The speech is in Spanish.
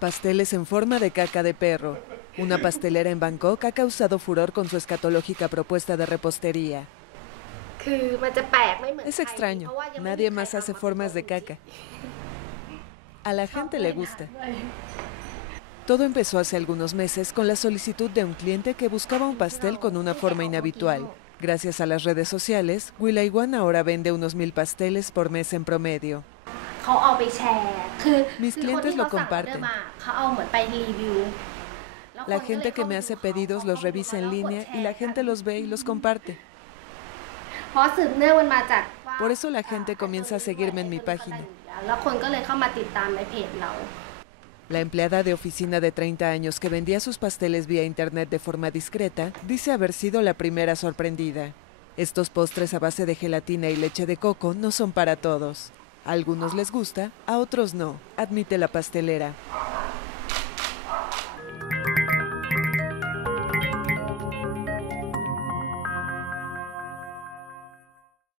Pasteles en forma de caca de perro. Una pastelera en Bangkok ha causado furor con su escatológica propuesta de repostería. Es extraño, nadie más hace formas de caca. A la gente le gusta. Todo empezó hace algunos meses con la solicitud de un cliente que buscaba un pastel con una forma inhabitual. Gracias a las redes sociales, Wilaiwan ahora vende unos 1000 pasteles por mes en promedio. Mis clientes lo comparten. La gente que me hace pedidos los revisa en línea y la gente los ve y los comparte. Por eso la gente comienza a seguirme en mi página. La empleada de oficina de 30 años que vendía sus pasteles vía internet de forma discreta dice haber sido la primera sorprendida. Estos postres a base de gelatina y leche de coco no son para todos. A algunos les gusta, a otros no, admite la pastelera.